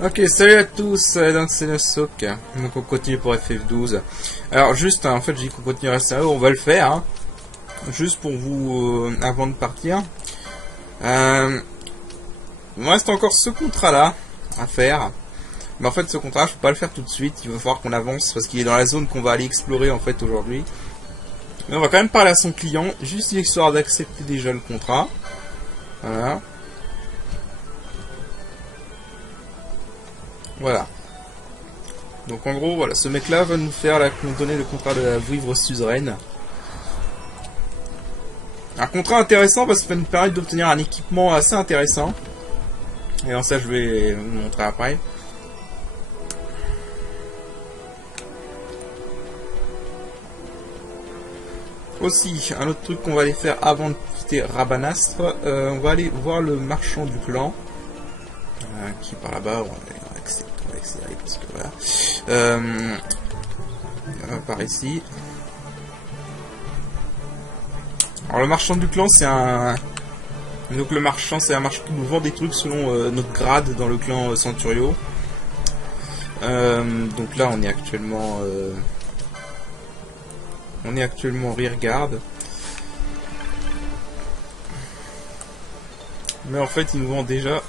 Ok, salut à tous, donc c'est Nosok. Donc on continue pour FF12. Alors juste, en fait, je dis qu'on continuera sérieux, on va le faire. Hein. Juste pour vous, avant de partir. Il me reste encore ce contrat-là à faire. Mais en fait, ce contrat, je peux pas le faire tout de suite. Il va falloir qu'on avance parce qu'il est dans la zone qu'on va aller explorer en fait aujourd'hui. Mais on va quand même parler à son client, juste histoire d'accepter déjà le contrat. Voilà. Voilà. Donc en gros, voilà, ce mec-là va nous donner le contrat de la vouivre suzeraine. Un contrat intéressant parce que ça va nous permettre d'obtenir un équipement assez intéressant. Et alors ça, je vais vous montrer après. Aussi, un autre truc qu'on va aller faire avant de quitter Rabanastre, on va aller voir le marchand du clan. Qui est par là-bas, on va accélérer parce que voilà. Par ici. Alors le marchand du clan, c'est un... Donc le marchand, c'est un marchand qui nous vend des trucs selon notre grade dans le clan Centurio. Donc là, on est actuellement... rearguard. Mais en fait, il nous vend déjà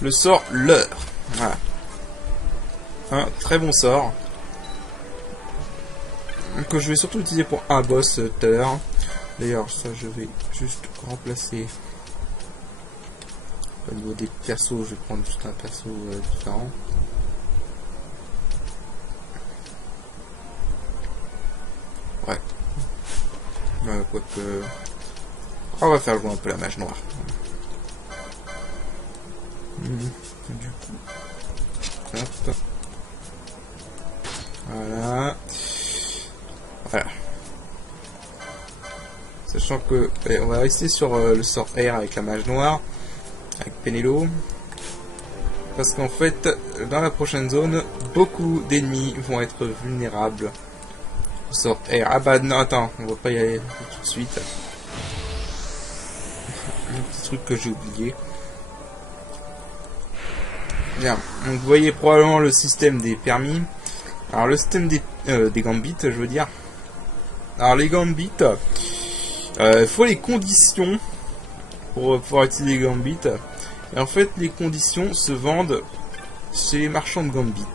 le sort leurre. Voilà. Un très bon sort. Que je vais surtout utiliser pour un boss tout à l'heure. D'ailleurs, ça, je vais juste remplacer. Au niveau des persos, je vais prendre juste un perso différent. Ouais. Quoique... On va faire jouer un peu la mage noire. Du coup... Hop. Voilà. Voilà. Sachant que... on va rester sur le sort air avec la mage noire. Avec Penelo. Parce qu'en fait, dans la prochaine zone, beaucoup d'ennemis vont être vulnérables au sort air. Ah bah non, attends, on va pas y aller tout de suite. Un petit truc que j'ai oublié. Bien, donc vous voyez probablement le système des permis. Alors le système des gambits, je veux dire. Alors les gambits, il faut les conditions pour pouvoir utiliser les gambits. Et en fait, les conditions se vendent chez les marchands de gambits.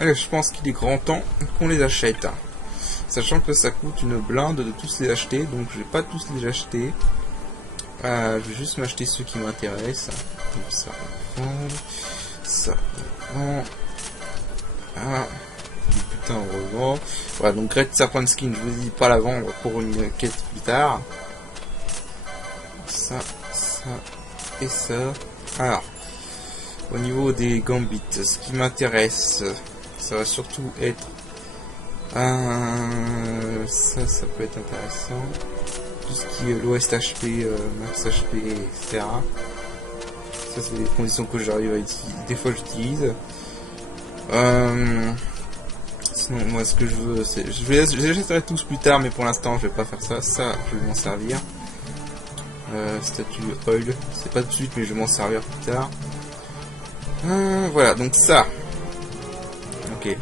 Et je pense qu'il est grand temps qu'on les achète. Sachant que ça coûte une blinde de tous les acheter, donc je vais pas tous les acheter. Je vais juste m'acheter ceux qui m'intéressent. Donc ça, on vend. Ça, on vend. Ah. Putain, on revend. Voilà, donc Great Serpent Skin, je vous dis pas la vendre pour une quête plus tard. Ça et ça. Alors, au niveau des gambits, ce qui m'intéresse, ça va surtout être ça peut être intéressant. Tout ce qui est l'OST HP, max HP, etc. Ça, c'est des conditions que j'arrive à utiliser. Des fois, j'utilise. Sinon, moi, ce que je veux, c'est... Je les achèterai tous plus tard, mais pour l'instant, je vais pas faire ça. Ça, je vais m'en servir. Statue oil. C'est pas tout de suite, mais je vais m'en servir plus tard. Voilà, donc ça. Ok.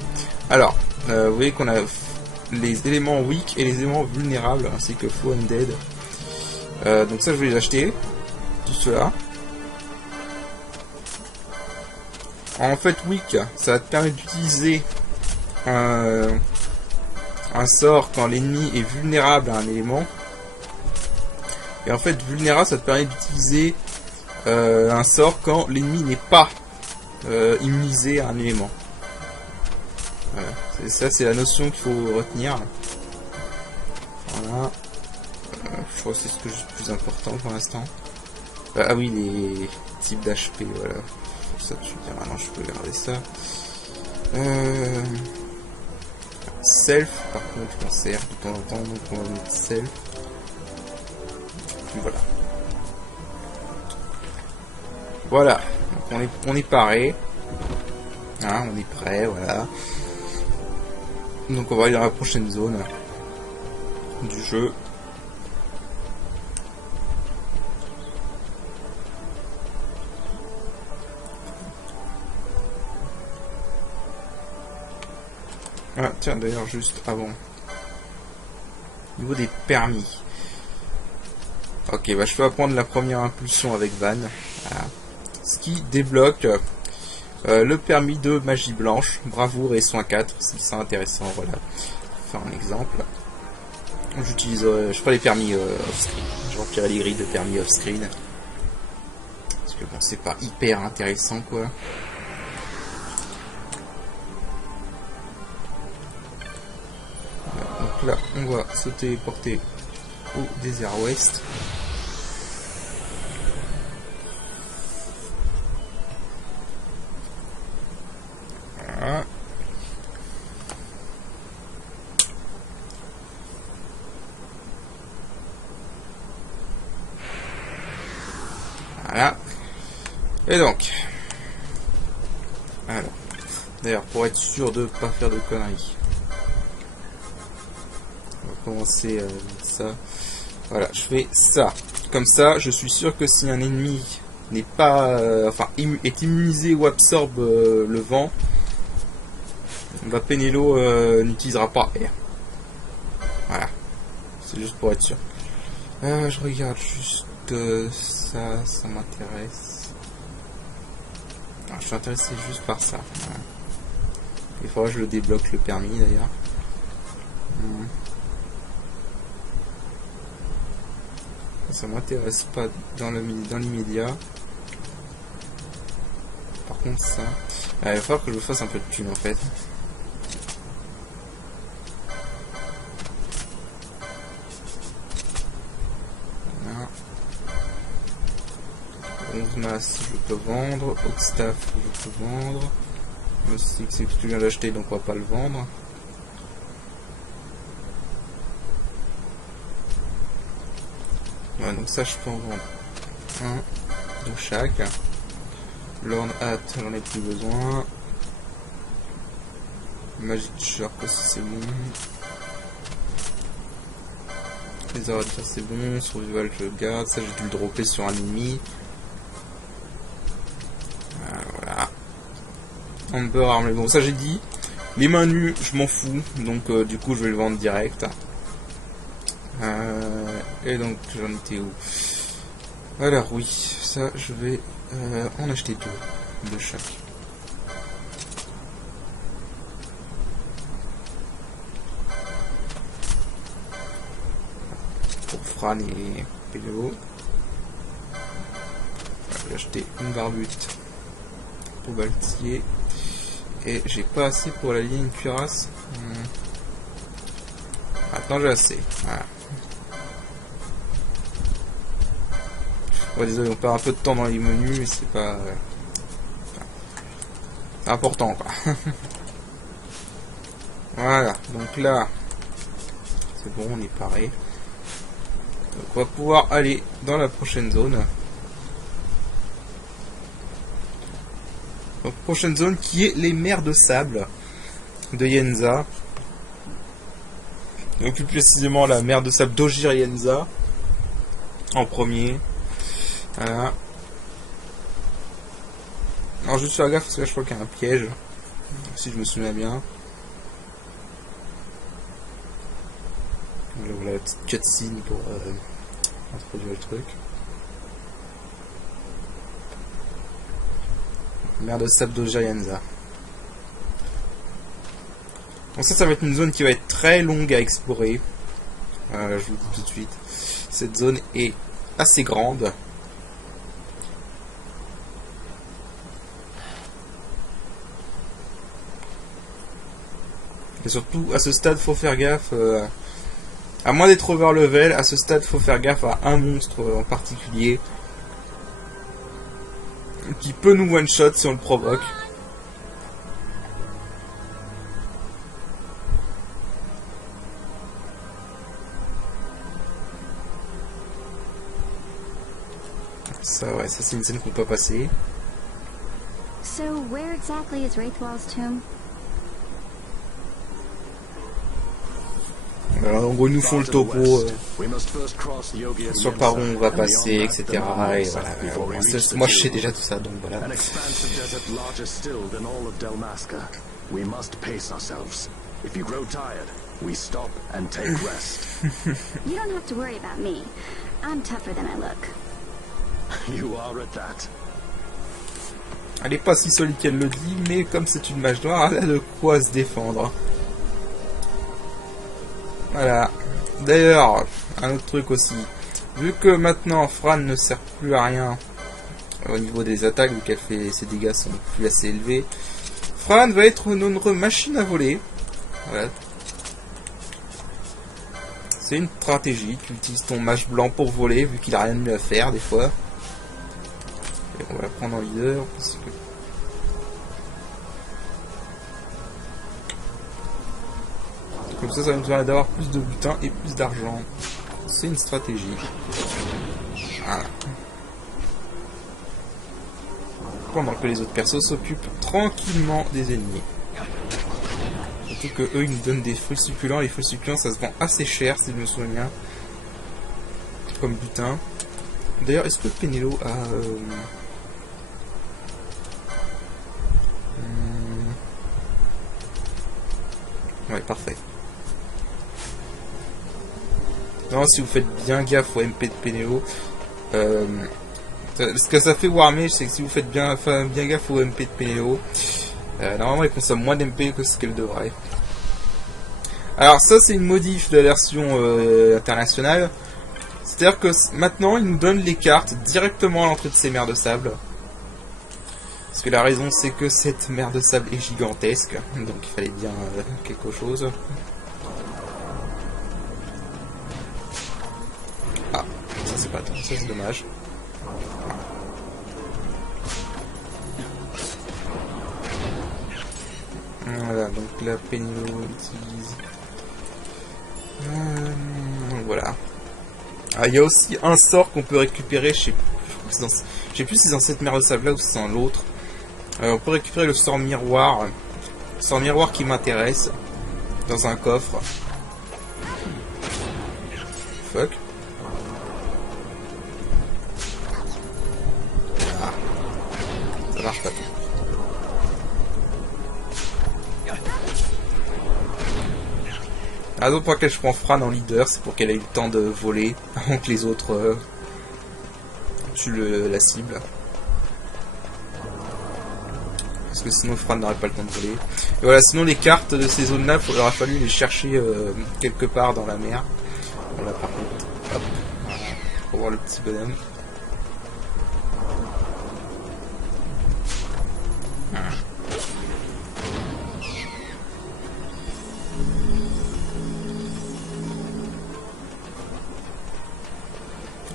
Alors, vous voyez qu'on a les éléments weak et les éléments vulnérables, ainsi que faux undead. Donc ça, je vais les acheter. Tout cela. En fait, weak, ça va te permettre d'utiliser un sort quand l'ennemi est vulnérable à un élément. Et en fait, vulnérable, ça te permet d'utiliser un sort quand l'ennemi n'est pas immunisé à un élément. Voilà. Ça, c'est la notion qu'il faut retenir. Voilà. Je crois que c'est ce que j'ai le plus important pour l'instant. Ah oui, les types d'HP, voilà. Ça, tu me dis, maintenant je peux garder ça. Self, par contre, je m'en sers de temps en temps, donc on va mettre self. Puis voilà. Voilà, donc on est paré. Hein, on est prêt, voilà. Donc on va aller dans la prochaine zone du jeu. Ah tiens, d'ailleurs, juste avant. Au niveau des permis. Ok, bah je peux apprendre la première impulsion avec Van. Voilà. Ce qui débloque le permis de magie blanche, bravoure et soin 4, si c'est intéressant, voilà. Faire un exemple. J'utilise, je ferai les permis off-screen. Je remplirai les grilles de permis off-screen. Parce que bon, c'est pas hyper intéressant, quoi. Voilà, donc là, on va se téléporter au désert ouest. Voilà. Voilà. Et donc. Alors. D'ailleurs, pour être sûr de pas faire de conneries. On va commencer avec ça. Voilà, je fais ça. Comme ça, je suis sûr que si un ennemi n'est pas... est immunisé ou absorbe le vent, bah, Penelo n'utilisera pas R. Voilà. C'est juste pour être sûr. Je regarde juste ça m'intéresse. Je suis intéressé juste par ça. Voilà. Il faudra que je le débloque le permis d'ailleurs. Ça m'intéresse pas dans l'immédiat. Par contre ça... il va falloir que je fasse un peu de thunes en fait. Voilà. 11 masses je peux vendre. Oxstaff je peux vendre. Le stick c'est que tu viens d'acheter donc on va pas le vendre. Ouais, donc ça je peux en vendre un de chaque. Lord Hat, j'en ai plus besoin. Magic Shark aussi c'est bon. Les Arrêteurs c'est bon. Survival je garde. Ça j'ai dû le dropper sur un ennemi. Voilà. Amber Arm, bon ça j'ai dit. Les mains nues je m'en fous. Donc du coup je vais le vendre direct. Et donc j'en étais où? Alors oui, ça je vais en acheter deux de chaque. Pour Fran et Pélo. Je vais acheter une barbute pour Baltier. Et j'ai pas assez pour la ligne cuirasse. Attends, j'ai assez. Voilà. Ouais, désolé, on perd un peu de temps dans les menus, mais c'est pas... c'est important, quoi. Voilà, donc là... c'est bon, on est paré. Donc on va pouvoir aller dans la prochaine zone. Donc prochaine zone qui est les mers de sable de Yenza. Donc plus précisément la mer de sable d'Ogir Yenza. En premier. Voilà. Alors juste faire gaffe parce que là je crois qu'il y a un piège. Si je me souviens bien. Voilà la petite cutscene pour introduire le truc. Mer de sable d'Ogir Yenza. Donc ça va être une zone qui va être très longue à explorer. Je vous le dis tout de suite. Cette zone est assez grande. Et surtout, à ce stade, faut faire gaffe. À moins d'être overlevel, à ce stade, faut faire gaffe à un monstre en particulier. Qui peut nous one-shot si on le provoque. Ça, ouais, ça c'est une scène qu'on peut passer. So, where exactly is Wraithwall's tomb? Alors, en gros, ils nous font le topo sur par où on va passer, etc. Et voilà, moi je sais déjà tout ça, donc voilà. If you grow tired, we stop and take rest. You don't have to worry about me. I'm tougher than I look. You are at that. Elle est pas si solide qu'elle le dit, mais comme c'est une mage noire, elle a de quoi se défendre. Voilà. D'ailleurs, un autre truc aussi. Vu que maintenant Fran ne sert plus à rien au niveau des attaques, vu qu'elle fait ses dégâts sont plus assez élevés, Fran va être notre machine à voler. Voilà. C'est une stratégie. Tu utilises ton mage blanc pour voler, vu qu'il a rien de mieux à faire des fois. Et on va la prendre en leader. Parce que... Comme ça va nous permettre d'avoir plus de butin et plus d'argent. C'est une stratégie. Voilà. Pendant que les autres persos s'occupent tranquillement des ennemis. Surtout que eux ils nous donnent des fruits succulents. Les fruits succulents ça se vend assez cher si je me souviens bien. Comme butin. D'ailleurs est-ce que Penelo a... Ouais parfait. Non, si vous faites bien gaffe au MP de Penelo, ce que ça fait Warmage, c'est que si vous faites bien gaffe au MP de Penelo, normalement elle consomme moins d'MP que ce qu'elle devrait. Alors ça c'est une modif de la version internationale, c'est-à-dire que maintenant il nous donne les cartes directement à l'entrée de ces mers de sable. Parce que la raison c'est que cette mer de sable est gigantesque, donc il fallait bien quelque chose. Ah, ça c'est pas tant, ça c'est dommage. Voilà, donc la Penelo utilise... voilà. Ah, il y a aussi un sort qu'on peut récupérer, je sais plus si c'est dans cette mer de sable là ou si c'est dans l'autre. On peut récupérer le sort miroir. Le sort miroir qui m'intéresse. Dans un coffre. Fuck. Ah. Ça marche pas. La raison pour laquelle je prends Fran en leader, c'est pour qu'elle ait eu le temps de voler avant que les autres tuent la cible. Parce que sinon Fran n'aurait pas le temps de voler. Et voilà, sinon les cartes de ces zones-là, il aura fallu les chercher quelque part dans la mer. Voilà, par contre, hop, voilà, pour voir le petit bonhomme.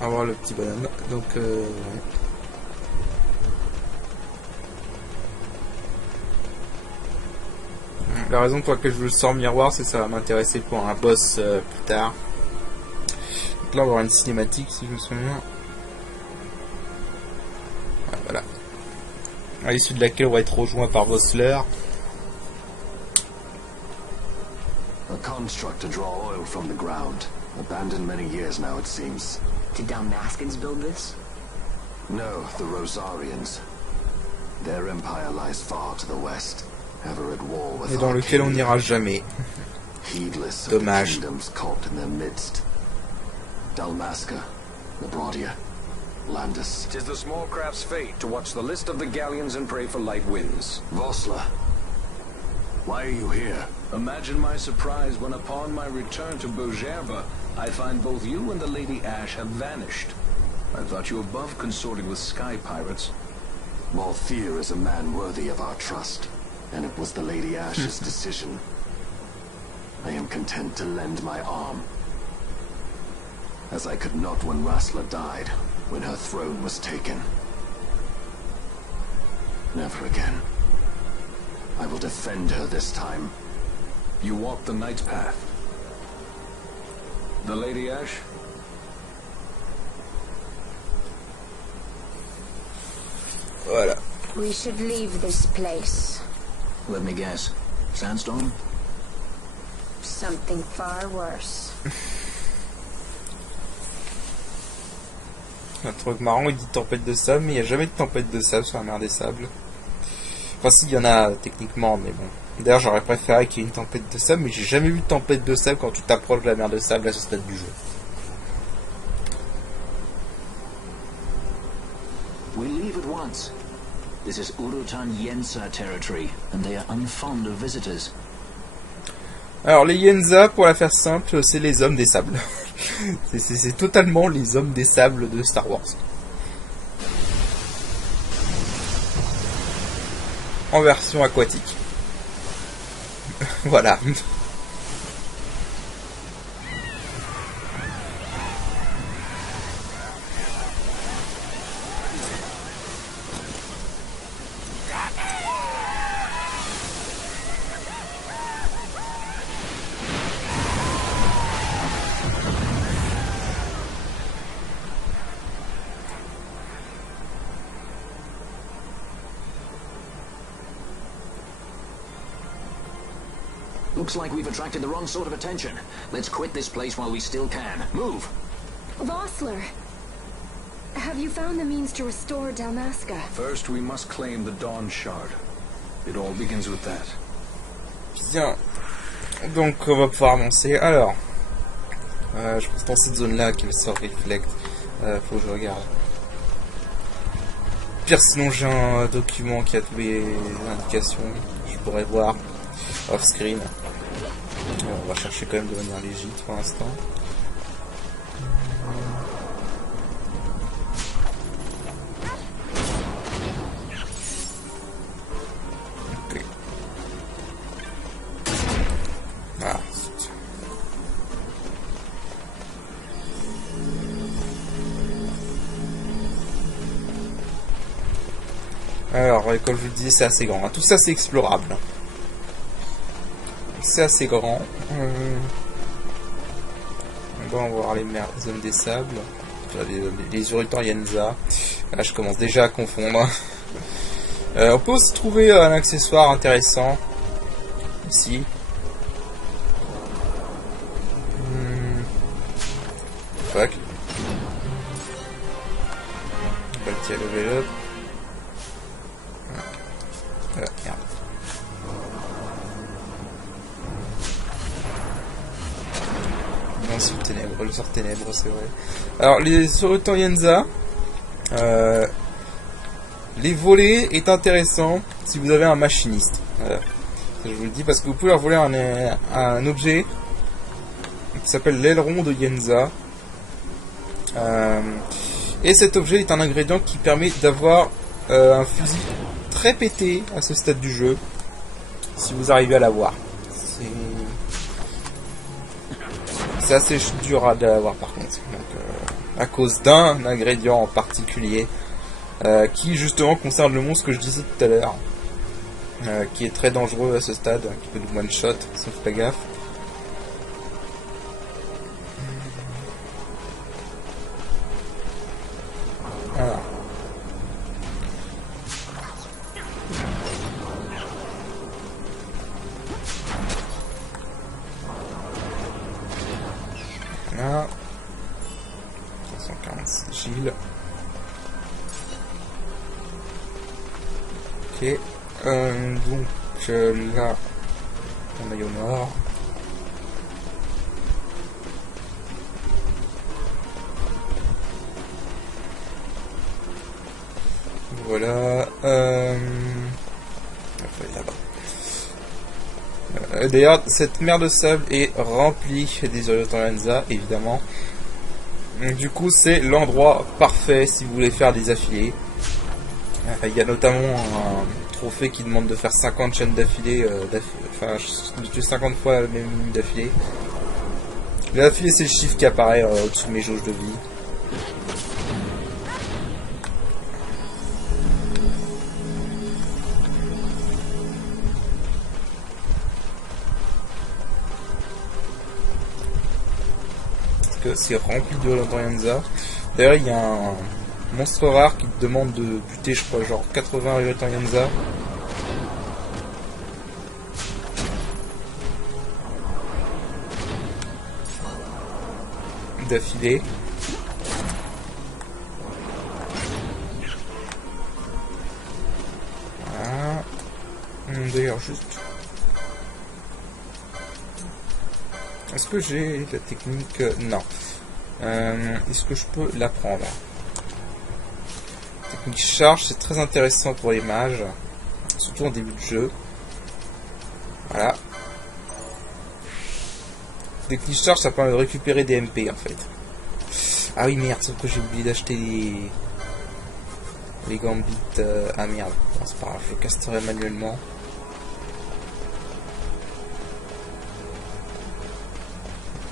On va voir le petit bonhomme. Donc, ouais. La raison pour laquelle je veux le sort miroir, c'est que ça va m'intéresser pour un boss plus tard. Donc là, on va avoir une cinématique, si je me souviens. Ah, voilà. À l'issue de laquelle on va être rejoint par Vossler. A construct to draw oil from the ground. Abandoned many years now, it seems. Did Dalmaskins build this? No, the Rosarians. Their empire lies far to the west. Et dans lequel on n'ira jamais. Dommage. Dalmasca, Labrodia, Landis. 'Tis the small craft's fate to watch the list of the galleons and pray for light winds. Vossler, why are you here? Imagine my surprise when upon my return to Bogerba, I find both you and the Lady Ash have vanished. I thought you above consorting with sky pirates. Malthir is a man worthy of our trust. And it was the Lady Ash's decision. I am content to lend my arm. As I could not when Rasla died, when her throne was taken. Never again. I will defend her this time. You walk the Knight's path. The Lady Ash? Voilà. We should leave this place. Let me guess. Sandstorm? Something far worse. Un truc marrant, il dit tempête de sable, mais il n'y a jamais de tempête de sable sur la mer des sables. Enfin si, il y en a techniquement, mais bon. D'ailleurs, j'aurais préféré qu'il y ait une tempête de sable, mais j'ai jamais vu de tempête de sable quand tu t'approches de la mer de sable à ce stade du jeu. We leave at once. This is Urutan Yensa territory, and they are unfond of visitors. Alors, les Yenza, pour la faire simple, c'est les hommes des sables. c'est totalement les hommes des sables de Star Wars. En version aquatique. Voilà. Looks like we've attracted the wrong sort of attention. Let's quit this place while we still can. Move! Vossler, have you found the means to restore Dalmasca? First, we must claim the Dawn Shard. It all begins with that. Bien. Donc, on va pouvoir avancer. Alors, je pense dans cette zone-là qu'elle sort Reflect. Faut que je regarde. Pire, sinon j'ai un document qui a toutes les indications. Je pourrais voir off-screen. On va chercher quand même de manière légitime pour l'instant. Ok. Ah. Alors, comme je vous le disais, c'est assez grand. Tout ça, c'est explorable. C'est assez grand. On va voir les zones des sables. Les Urutans Yenza. Là, je commence déjà à confondre. On peut aussi trouver un accessoire intéressant. Ici. Fuck. Petit level up. Merde. Le sort ténèbre, c'est vrai. Alors, les Urutans Yenza, les voler est intéressant si vous avez un machiniste. Je vous le dis parce que vous pouvez leur voler un objet qui s'appelle l'aileron de Yenza. Et cet objet est un ingrédient qui permet d'avoir un fusil très pété à ce stade du jeu, si vous arrivez à l'avoir. C'est assez dur à l'avoir par contre, donc, à cause d'un ingrédient en particulier qui justement concerne le monstre que je disais tout à l'heure, qui est très dangereux à ce stade, qui peut nous one shot si on fait pas gaffe. Voilà. Là, 346 Gilles. Ok. Donc là, un maillot noir. Voilà. Là-bas. D'ailleurs, cette mer de sable est remplie des Urutans Yenza, évidemment. Du coup, c'est l'endroit parfait si vous voulez faire des affilés. Il y a notamment un trophée qui demande de faire 50 chaînes d'affilée, enfin, de tuer 50 fois la même ligne d'affilée. L'affilée, c'est le chiffre qui apparaît au-dessus de mes jauges de vie. C'est rempli de Urutans Yenza. D'ailleurs, il y a un monstre rare qui te demande de buter, je crois, genre 80 Urutans Yenza. D'affilée. Voilà. D'ailleurs, juste Est-ce que j'ai la technique? Non. Est-ce que je peux l'apprendre? Technique charge, c'est très intéressant pour les mages. Surtout en début de jeu. Voilà. Technique charge, ça permet de récupérer des MP en fait. Ah oui, merde, sauf que j'ai oublié d'acheter les gambits. Ah merde, bon, c'est pas grave, je casterai manuellement.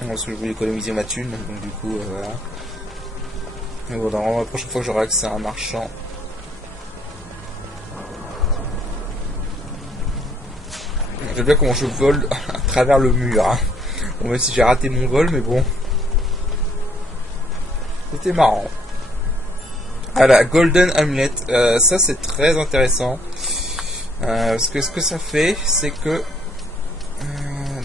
Parce que je voulais économiser ma thune, donc du coup, voilà. Mais bon, dans la prochaine fois que j'aurai accès à un marchand. J'aime bien comment je vole à travers le mur. Hein. Bon, même si j'ai raté mon vol, mais bon. C'était marrant. Ah la Golden Amulet, ça c'est très intéressant. Parce que ce que ça fait, c'est que...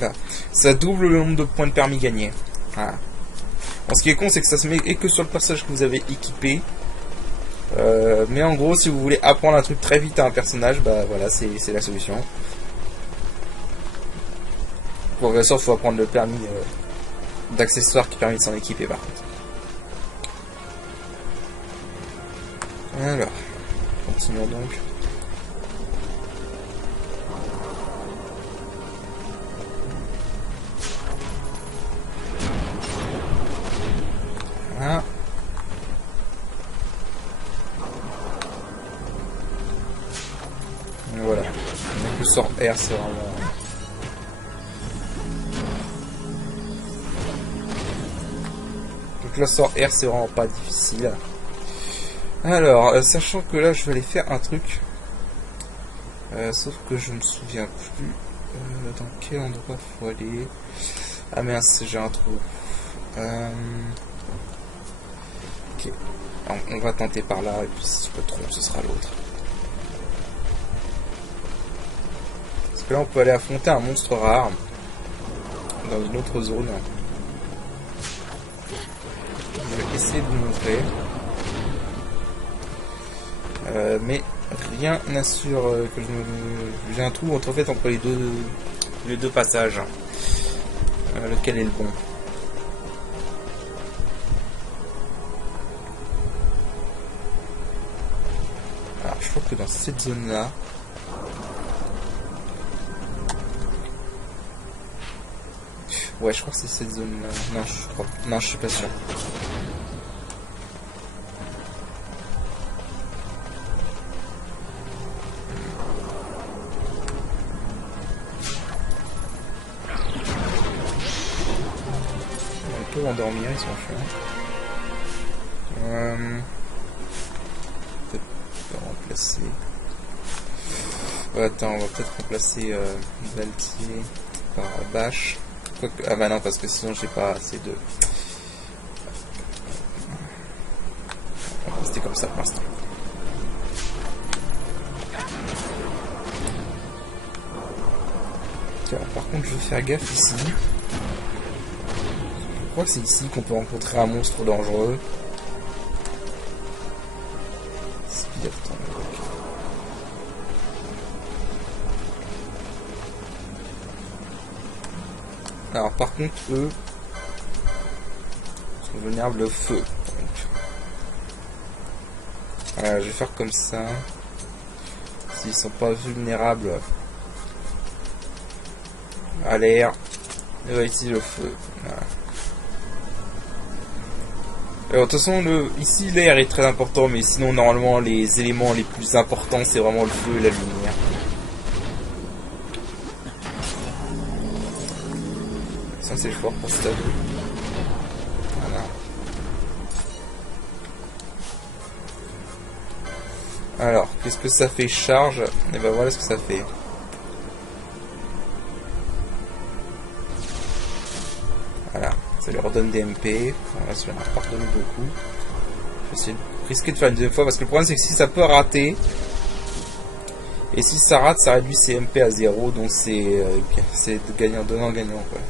là, ça double le nombre de points de permis gagnés. Voilà. Bon, ce qui est con, c'est que ça se met que sur le personnage que vous avez équipé. Mais en gros, si vous voulez apprendre un truc très vite à un personnage, bah voilà, c'est la solution. Bon, bien sûr, il faut apprendre le permis d'accessoires qui permet de s'en équiper par contre. Alors, continuons donc. Voilà. Et voilà. Donc le sort R, c'est vraiment... Donc le sort R, c'est vraiment pas difficile. Alors, sachant que là, je vais aller faire un truc. Sauf que je me souviens plus dans quel endroit faut aller. Ah mince, j'ai un trou. Ok. Alors, on va tenter par là, et puis si je me trompe, ce sera l'autre. Parce que là, on peut aller affronter un monstre rare. Dans une autre zone. Je vais essayer de vous montrer. Mais rien n'assure que j'ai un trou entre les deux passages. Lequel est le bon? Alors je crois que dans cette zone là, ouais, je crois que c'est cette zone là. Non, je suis pas sûr. Endormir, ils sont chiants. Peut-être remplacer. Ouais, attends, on va peut-être remplacer Valtier par Bâche. Ah bah non, parce que sinon j'ai pas assez de... On va rester comme ça pour l'instant. Tiens, par contre, je vais faire gaffe ici. Je crois que c'est ici qu'on peut rencontrer un monstre dangereux. Alors par contre, eux sont vulnérables au feu. Voilà, je vais faire comme ça. S'ils sont pas vulnérables à l'air, et va ici le feu. Voilà. De toute façon, ici l'air est très important, mais sinon normalement les éléments les plus importants c'est vraiment le feu et la lumière. Ça c'est fort pour ce tableau. Voilà. Alors, qu'est-ce que ça fait charge? Et ben voilà ce que ça fait. Voilà. Ça leur donne des MP. Voilà, ça leur pardonne beaucoup. Je vais essayer de risquer de faire une deuxième fois parce que le problème c'est que si ça peut rater, et si ça rate, ça réduit ses MP à 0, donc c'est de gagnant, donnant-gagnant quoi.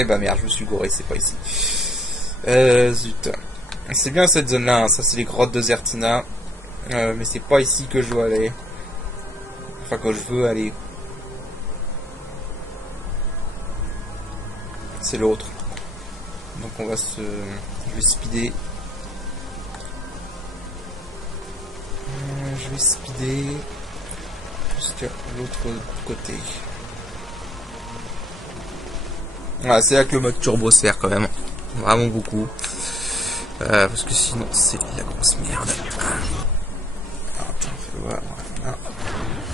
Eh bah merde, je me suis gouré, c'est pas ici. Zut. C'est bien cette zone-là, hein. Ça c'est les grottes de Zertina. Mais c'est pas ici que je dois aller. Enfin, que je veux aller. C'est l'autre. Donc on va se... Je vais speeder. Je vais speeder jusqu'à l'autre côté. Voilà, c'est là que le mode turbo sert quand même. Vraiment beaucoup. Parce que sinon c'est la grosse merde. Voilà.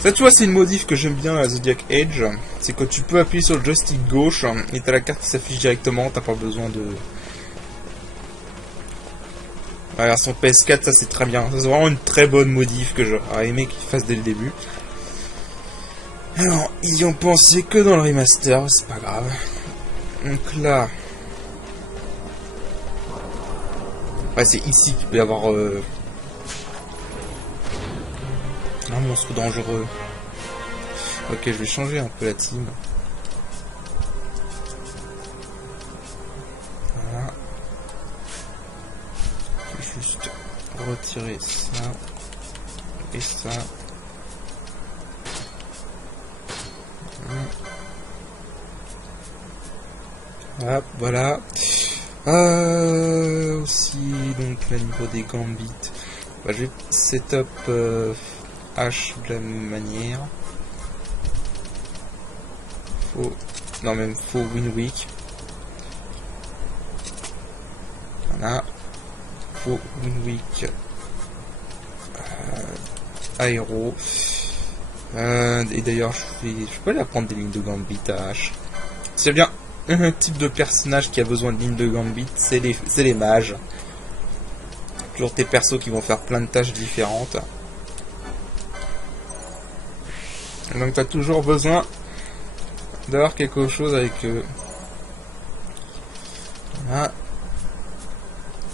Ça, tu vois, c'est une modif que j'aime bien à Zodiac Age. C'est que tu peux appuyer sur le joystick gauche et t'as la carte qui s'affiche directement. T'as pas besoin de... La version PS4, ça c'est très bien. C'est vraiment une très bonne modif que j'aurais aimé qu'ils fassent dès le début. Alors, ils y ont pensé que dans le remaster, c'est pas grave. Donc là... Ouais, c'est ici qu'il peut y avoir... un monstre dangereux. Ok, je vais changer un peu la team. Voilà. Je vais juste retirer ça. Et ça. Hop, voilà. Aussi, donc, là, niveau des gambits. Bah, je vais setup H de la même manière. Faut Winwick. Voilà. Faut Winwick. Aéro. Et d'ailleurs, je peux aller apprendre des lignes de gambit à H. C'est bien un type de personnage qui a besoin de lignes de gambit, c'est les mages. Toujours tes persos qui vont faire plein de tâches différentes. Donc t'as toujours besoin d'avoir quelque chose avec eux. Voilà.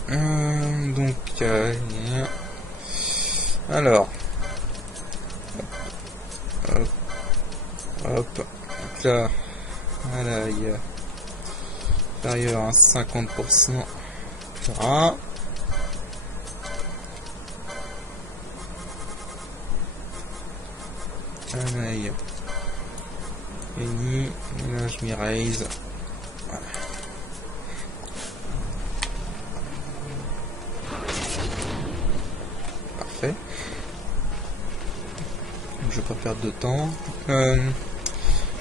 Donc alors hop. Donc là, voilà, il y a inférieur à 50%. Voilà. Un œil. Fini. Et là, je m'y raise. Voilà. Parfait. Je vais pas perdre de temps.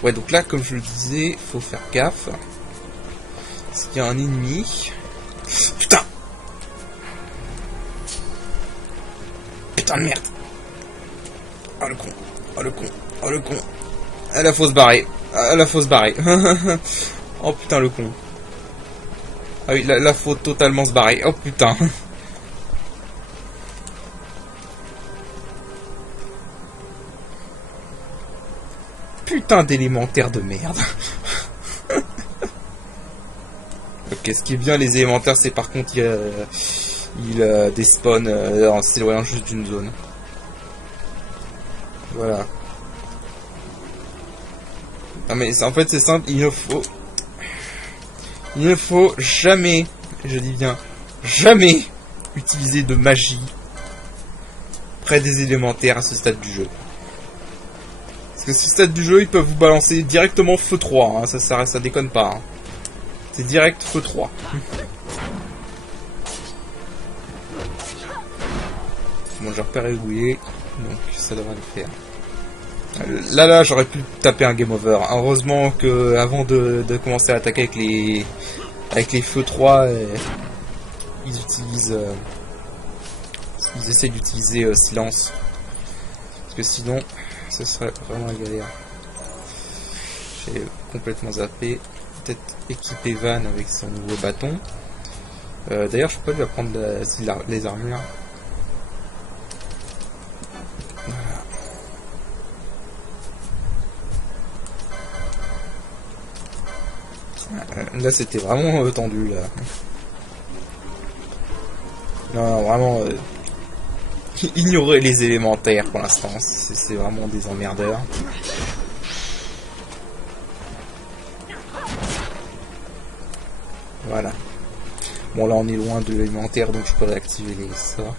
Ouais, donc là, comme je le disais, faut faire gaffe. S'il y a un ennemi... Putain! Putain de merde! Oh le con! Oh le con! Oh le con! Ah, là, faut se barrer! Ah, là, faut se barrer! Oh putain, le con! Ah oui, là, faut totalement se barrer! Oh putain! Putain d'élémentaire de merde! Ok, ce qui est bien, les élémentaires, c'est par contre, il despawn en s'éloignant juste d'une zone. Voilà. Non mais en fait c'est simple, il ne faut jamais, je dis bien, jamais utiliser de magie près des élémentaires à ce stade du jeu. Parce que ce stade du jeu, ils peuvent vous balancer directement feu 3, hein, ça déconne pas. Hein. C'est direct feu 3. Bon, j'ai repéré où il est, donc ça devrait le faire. Là, j'aurais pu taper un game over. Heureusement que avant de commencer à attaquer avec les feux 3, ils essayent d'utiliser silence. Parce que sinon, ce serait vraiment la galère. J'ai complètement zappé. Peut-être équiper Van avec son nouveau bâton. D'ailleurs, je peux lui apprendre les armures. Là, c'était vraiment tendu, là. Non, vraiment... ignorer les élémentaires, pour l'instant. C'est vraiment des emmerdeurs. Voilà. Bon là on est loin de l'élémentaire donc je peux réactiver les sorts.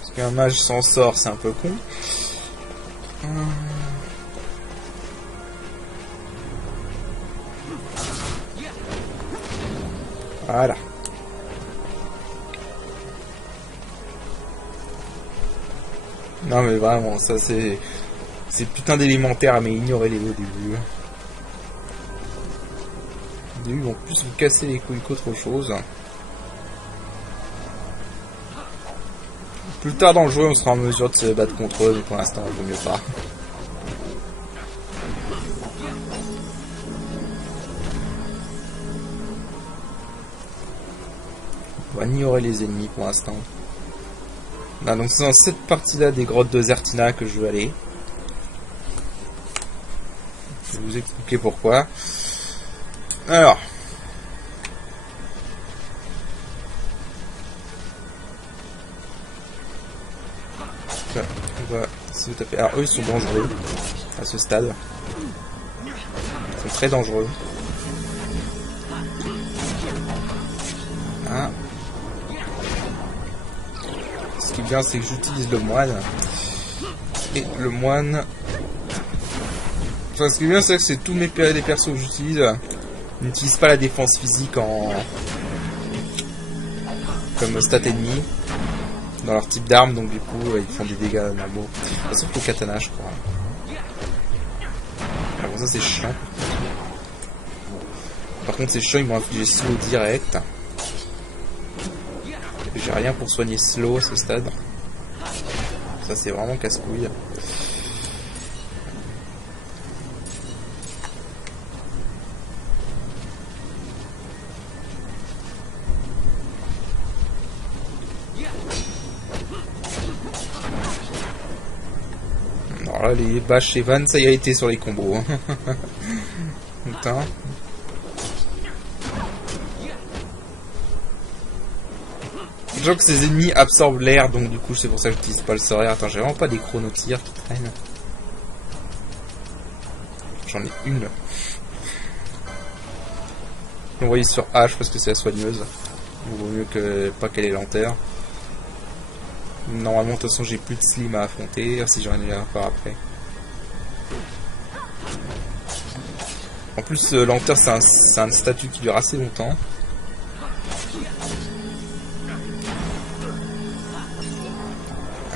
Parce qu'un mage sans sort c'est un peu con. Voilà. Non mais vraiment ça c'est putain d'élémentaire mais ignorez-les au début. Au début ils vont plus vous casser les couilles qu'autre chose. Plus tard dans le jeu on sera en mesure de se battre contre eux mais pour l'instant il vaut mieux pas. On va ignorer les ennemis pour l'instant. Ah, donc c'est dans cette partie-là des grottes de Zertina que je veux aller. Je vais vous expliquer pourquoi. Alors. Là, on va se taper. Alors eux ils sont dangereux à ce stade. Ils sont très dangereux. Hein. Ce qui est bien c'est que j'utilise le moine. Et le moine... Enfin ce qui est bien c'est que c'est tous les persos que j'utilise n'utilisent pas la défense physique en... comme stat ennemi dans leur type d'arme, donc du coup ils font des dégâts normaux. Sauf le katana je crois. Alors bon, ça c'est chiant. Par contre c'est chiant, ils m'ont infligé slow direct. J'ai rien pour soigner slow à ce stade. Ça c'est vraiment casse-couille. Alors là les bâches chez Van ça y a été sur les combos. Putain. Je vois que ces ennemis absorbent l'air, donc du coup c'est pour ça que j'utilise pas le sort. Attends, j'ai vraiment pas des chronotirs qui traînent. J'en ai une. Envoyez sur H parce que c'est la soigneuse. Il vaut mieux que pas qu'elle ait lenteur. Normalement de toute façon j'ai plus de slim à affronter, si j'en ai un par après. En plus lenteur c'est un statut qui dure assez longtemps.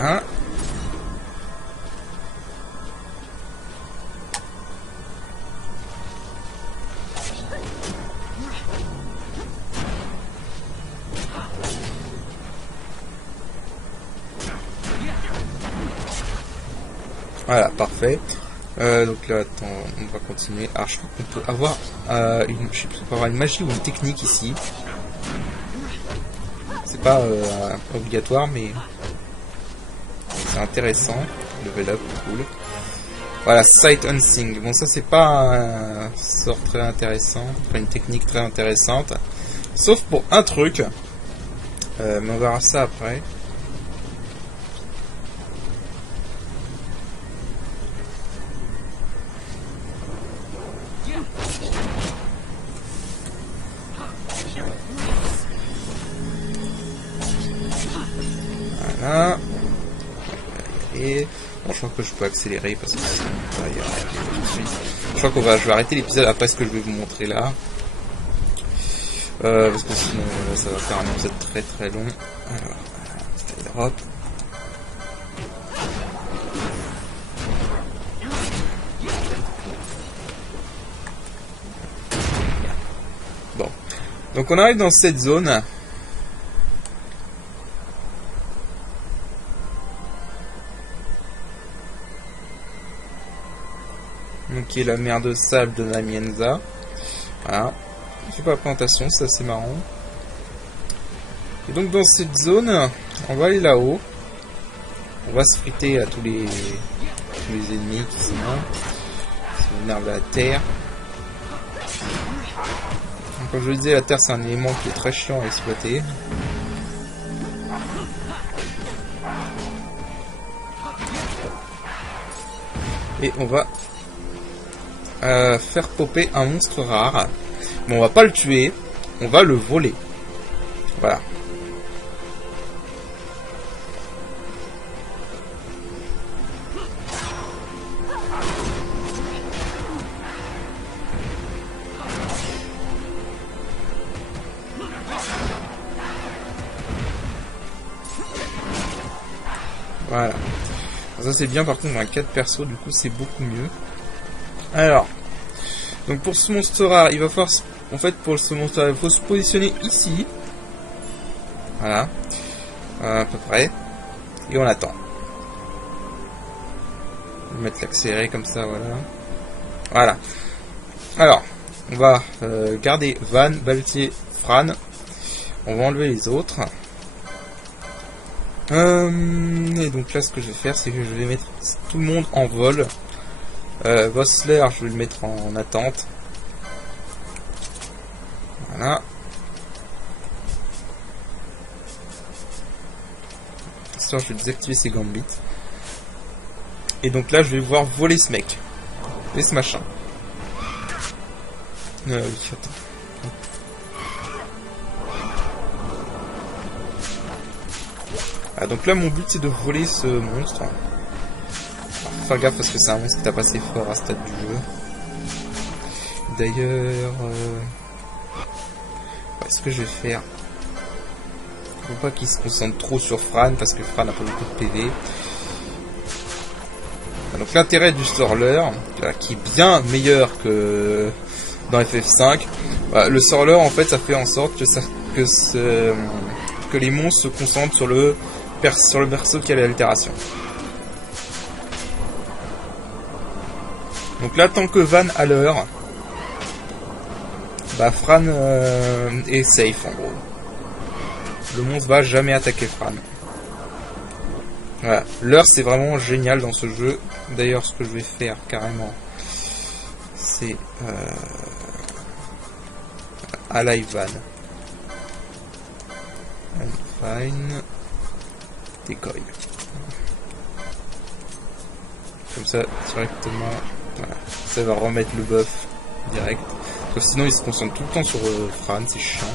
Hein? Voilà, parfait. Donc là, attends, on va continuer. Alors, je crois qu'on peut avoir je sais plus, on peut avoir une magie ou une technique ici. C'est pas obligatoire, mais c'est intéressant. Level up, cool. Voilà, Sight Unseen. Bon, ça c'est pas un sort très intéressant, enfin une technique très intéressante. Sauf pour un truc. Mais on verra ça après. Voilà. Et bon, je crois que je peux accélérer parce que sinon, je crois je vais arrêter l'épisode après ce que je vais vous montrer là. Parce que sinon ça va faire un épisode très très long. Alors, drop. Bon. Donc on arrive dans cette zone. Qui est la mer de sable de Namienza. Voilà. Je fais pas la présentation, c'est assez marrant. Et donc dans cette zone, on va aller là-haut. On va se friter à tous les ennemis qui sont là. Qui énervent la terre. Donc, comme je le disais, la terre c'est un élément qui est très chiant à exploiter. Et on va faire popper un monstre rare. Mais on va pas le tuer, on va le voler. Voilà. Voilà. Ça c'est bien, par contre on a 4 persos, du coup c'est beaucoup mieux. Alors, donc pour ce monstre rare, il va falloir, en fait pour ce monstre rare, il faut se positionner ici. Voilà. À peu près. Et on attend. On va mettre l'accéléré comme ça, voilà. Voilà. Alors, on va garder Van, Baltier, Fran. On va enlever les autres. Et donc là, ce que je vais faire, c'est que je vais mettre tout le monde en vol. Vossler, je vais le mettre en attente. Voilà. Ça, je vais désactiver ses gambits. Et donc là, je vais pouvoir voler ce mec. Et ce machin. Oui, attends. Ah, donc là, mon but, c'est de voler ce monstre. Alors, faut faire gaffe parce que c'est un monstre qui tape assez fort à ce stade du jeu. D'ailleurs... ce que je vais faire... Faut pas qu'il se concentre trop sur Fran parce que Fran n'a pas beaucoup de PV. Donc l'intérêt du Sorler, qui est bien meilleur que dans FF5, le Sorler en fait ça fait en sorte que les monstres se concentrent sur le perso qui a l'altération. Donc là tant que Van à l'heure, Fran est safe en gros. Le monstre va jamais attaquer Fran. Voilà, l'heure c'est vraiment génial dans ce jeu. D'ailleurs, ce que je vais faire carrément, c'est Alive Van. Fine. Decoy. Comme ça, directement, voilà. Ça va remettre le buff direct. Parce que sinon, il se concentre tout le temps sur Fran, c'est chiant.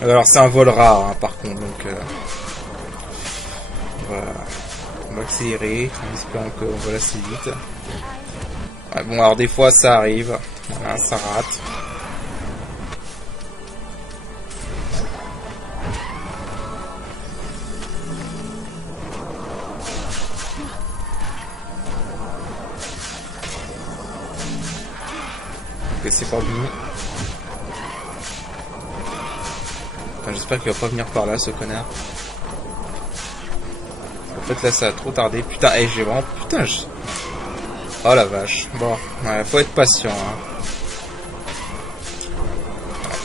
Alors c'est un vol rare hein, par contre, donc voilà. On va accélérer en espérant qu'on vole assez vite. Ouais, bon alors des fois ça arrive, voilà, ça rate. Ok, c'est pas bon. J'espère qu'il va pas venir par là, ce connard. En fait, là, ça a trop tardé. Putain, j'ai vraiment... Putain, oh la vache. Bon, ouais, faut être patient.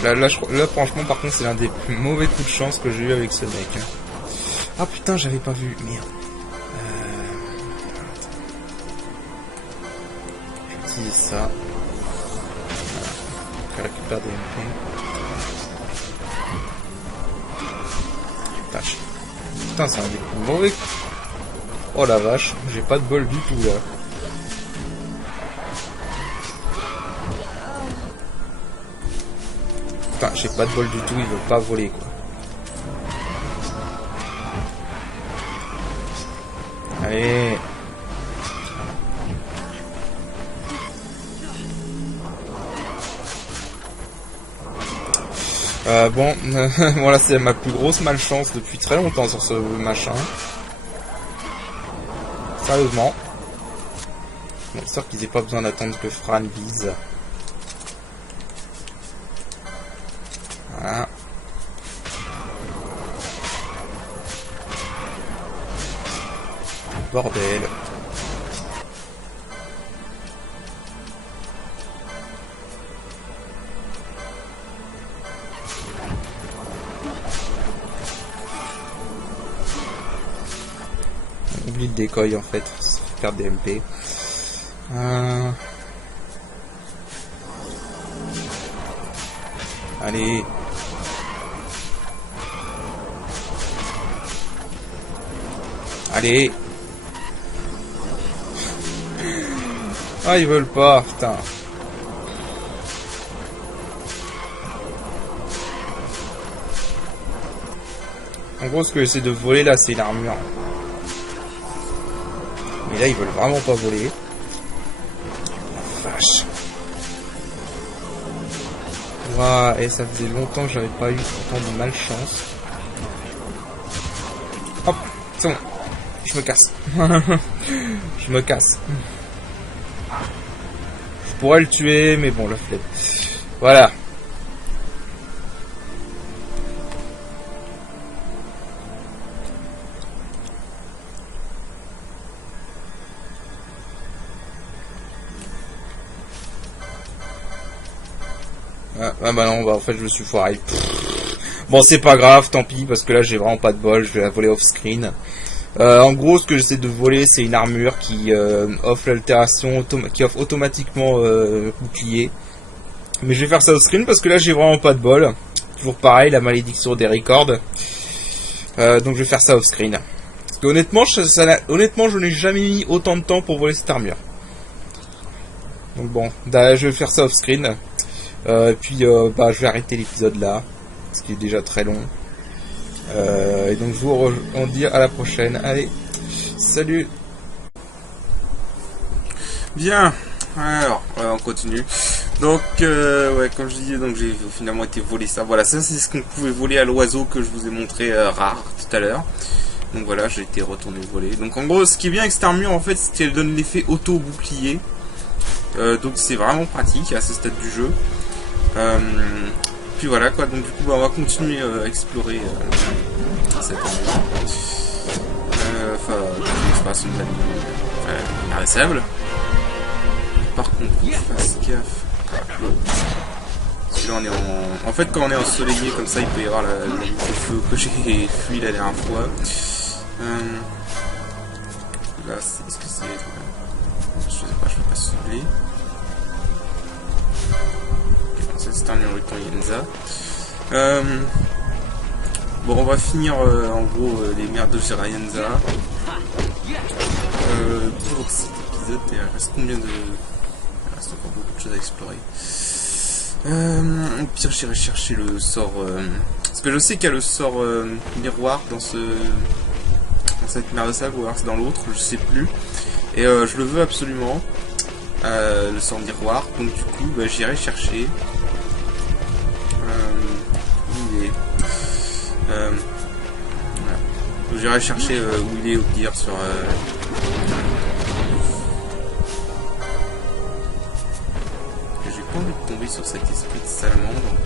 Hein. Là, franchement, par contre, c'est l'un des plus mauvais coups de chance que j'ai eu avec ce mec. Ah putain, j'avais pas vu. Merde. J'utilise ça. Je récupère des MP. Putain, c'est un des plus mauvais. Oh la vache, j'ai pas de bol du tout là. Putain, j'ai pas de bol du tout, il veut pas voler quoi. Allez. Bon, voilà, c'est ma plus grosse malchance depuis très longtemps sur ce machin. Sérieusement. Bon, j'espère qu'ils aient pas besoin d'attendre que Fran vise. Voilà. Bordel. Oublie le décoil en fait, ça fait perdre des MP. Allez. Allez. Ah, ils veulent pas, putain. En gros, ce que j'essaie de voler là, c'est l'armure. Mais là, ils veulent vraiment pas voler. La vache. Ouah, et ça faisait longtemps que j'avais pas eu autant de malchance. Hop, c'est bon. Je me casse. Je me casse. Je pourrais le tuer, mais bon, la flemme. Voilà. Ah bah non, bah en fait je me suis foiré. Bon, c'est pas grave, tant pis, parce que là j'ai vraiment pas de bol, je vais la voler off-screen. En gros, ce que j'essaie de voler, c'est une armure qui offre l'altération, qui offre automatiquement bouclier. Mais je vais faire ça off-screen parce que là j'ai vraiment pas de bol. Toujours pareil, la malédiction des records. Donc je vais faire ça off-screen. Parce que honnêtement, honnêtement, je n'ai jamais mis autant de temps pour voler cette armure. Donc bon, je vais faire ça off-screen. Et puis bah, je vais arrêter l'épisode là, parce qu'il est déjà très long. Et donc je vous dis à la prochaine. Allez, salut. Bien, alors on continue. Donc ouais, comme je disais, donc j'ai finalement été volé ça. Voilà, ça c'est ce qu'on pouvait voler à l'oiseau que je vous ai montré rare tout à l'heure. Donc voilà, j'ai été retourné voler. Donc en gros, ce qui est bien avec cette armure en fait, c'est qu'elle donne l'effet auto bouclier. Donc c'est vraiment pratique à ce stade du jeu. Puis voilà quoi, donc du coup bah, on va continuer à explorer cette armure. Enfin, l'exploration de la sable. Par contre, fasse gaffe. Parce que là on est en... En fait quand on est ensoleillé comme ça, il peut y avoir la lutte de feu que j'ai fui la dernière fois. Là, est-ce que c'est... Je sais pas, je peux pas cibler. C'est un Urutan Yenza. Bon, on va finir en gros les merdes de Girayenza. Pour cet épisode, il reste combien de. Il reste encore beaucoup de choses à explorer. Au pire, j'irai chercher le sort. Parce que je sais qu'il y a le sort miroir dans cette merde de sable, ou alors c'est dans l'autre, je sais plus. Et je le veux absolument. Le sort miroir. Donc, du coup, bah, j'irai chercher. Voilà. J'irai chercher où il est au pire sur j'ai pas envie de tomber sur cet esprit de salamandre.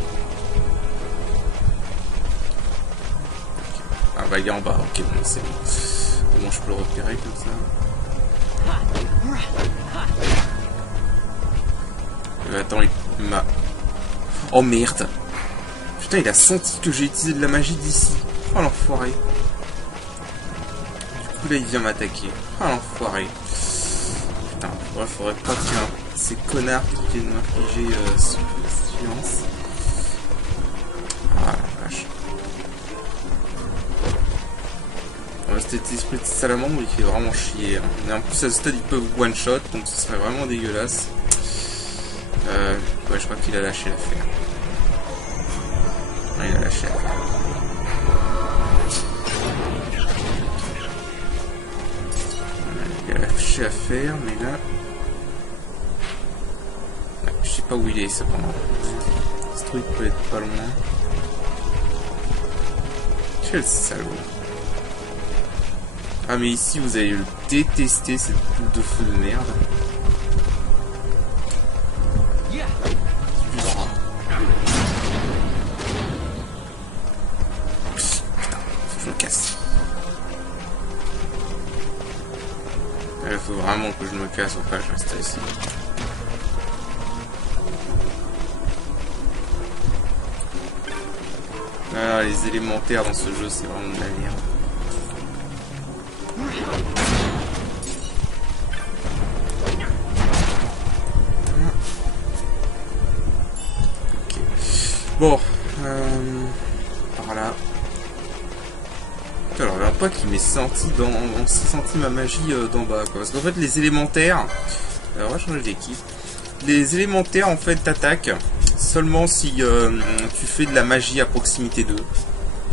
Ah bah il est en bas, ok bon c'est bon. Comment je peux le repérer comme ça? Attends, il m'a... Oh merde! Putain, il a senti que j'ai utilisé de la magie d'ici. Oh l'enfoiré. Du coup là il vient m'attaquer. Oh l'enfoiré. Putain, ouais, faudrait pas qu'il y ait ces connards qui viennent m'infliger silence. Ah la vache. Ouais, cet esprit de salamandre il fait vraiment chier. Hein. Et en plus à ce stade ils peuvent one shot, donc ce serait vraiment dégueulasse. Ouais, je crois qu'il a lâché l'affaire. Il a lâché l'affaire. Il a lâché l'affaire, mais là... Je sais pas où il est, cependant. Ce truc peut être pas loin. Quel salaud. Ah, mais ici, vous allez le détester, cette boule de feu de merde. Il faut vraiment que je me casse, ou pas je reste ici. Ah, les élémentaires dans ce jeu, c'est vraiment de la merde. Ok. Bon, par là. Alors, il n'y a pas qui m'est senti ma magie d'en bas, quoi. Parce qu'en fait, les élémentaires, Alors, on va changer d'équipe. Les élémentaires, en fait, t'attaquent seulement si tu fais de la magie à proximité d'eux.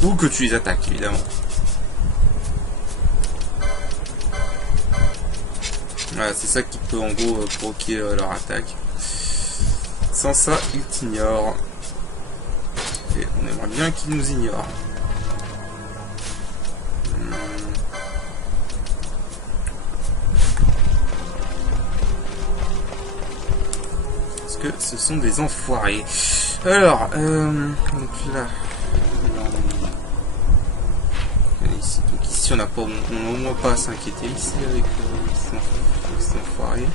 Ou que tu les attaques, évidemment. Voilà, c'est ça qui peut, en gros, provoquer leur attaque. Sans ça, ils t'ignorent. Et on aimerait bien qu'ils nous ignorent. Parce que ce sont des enfoirés. Alors, donc là... Donc ici on n'a pas, on n'a pas à s'inquiéter ici avec ces enfoirés.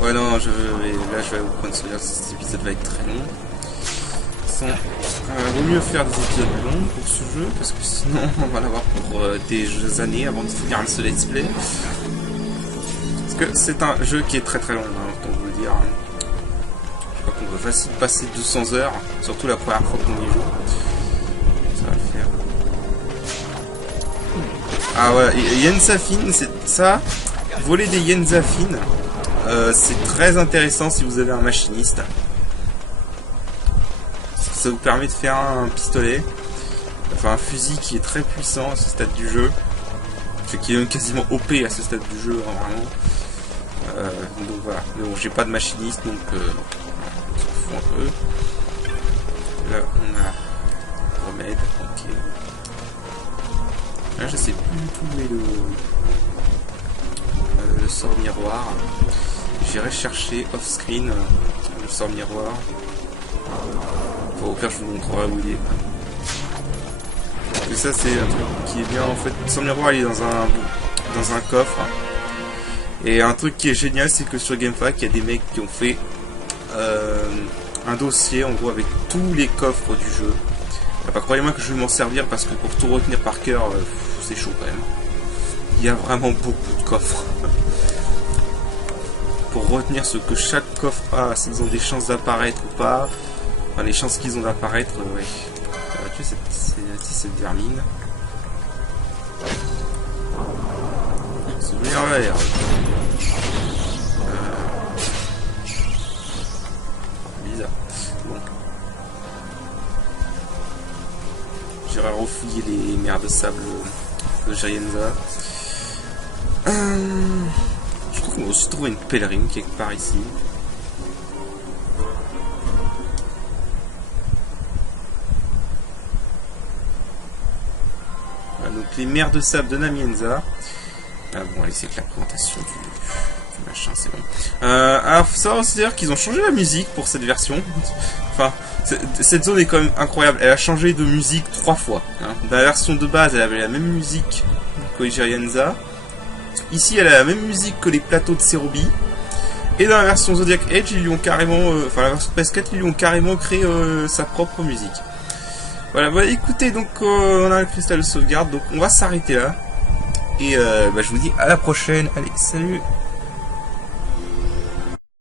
Ouais non, là je vais vous prendre ce dire que cet épisode va être très long. Vaut mieux faire des épisodes longs pour ce jeu parce que sinon on va l'avoir pour des années avant de finir ce let's play. Parce que c'est un jeu qui est très très long, hein, autant vous le dire. Je crois qu'on peut facile passer 200 heures, surtout la première fois qu'on y joue. Ça va le faire. Ah ouais, Yenzafin, c'est ça. Voler des Yenzafin, c'est très intéressant si vous avez un machiniste. Ça vous permet de faire un pistolet, enfin un fusil qui est très puissant à ce stade du jeu, qui est quasiment OP à ce stade du jeu, hein, vraiment. Donc voilà, mais bon, j'ai pas de machiniste, donc on s'en fout un peu. Là on a remède, ok. Là je sais plus du tout où est le sort miroir. J'irai chercher off-screen le sort miroir. Au pire, je vous montrerai où il est. Et ça, c'est un truc qui est bien en fait. Son miroir, il est dans un coffre. Et un truc qui est génial, c'est que sur GameFAQ, il y a des mecs qui ont fait un dossier en gros avec tous les coffres du jeu. Bah, croyez-moi que je vais m'en servir parce que pour tout retenir par cœur, c'est chaud quand même. Il y a vraiment beaucoup de coffres. Pour retenir ce que chaque coffre a, s'ils ont des chances d'apparaître ou pas. Enfin, les chances qu'ils ont d'apparaître, ouais. Tu sais, cette vermine. Souvenir vert. Bizarre. Bon. J'irai refouiller les mers de sable de Jarienza. Je trouve qu'on va aussi trouver une pèlerine quelque part ici. Donc les mers de sable de Namienza. Ah bon, allez, c'est que la présentation du machin, c'est bon. Alors, faut savoir aussi dire qu'ils ont changé la musique pour cette version. Enfin, cette zone est quand même incroyable. Elle a changé de musique 3 fois. Hein. Dans la version de base, elle avait la même musique que Jarienza. Ici, elle a la même musique que les plateaux de Serobi. Et dans la version Zodiac Age, ils lui ont carrément... enfin, la version PS4, ils lui ont carrément créé sa propre musique. Voilà, bah écoutez, donc on a le cristal de sauvegarde, donc on va s'arrêter là. Et bah, je vous dis à la prochaine. Allez, salut!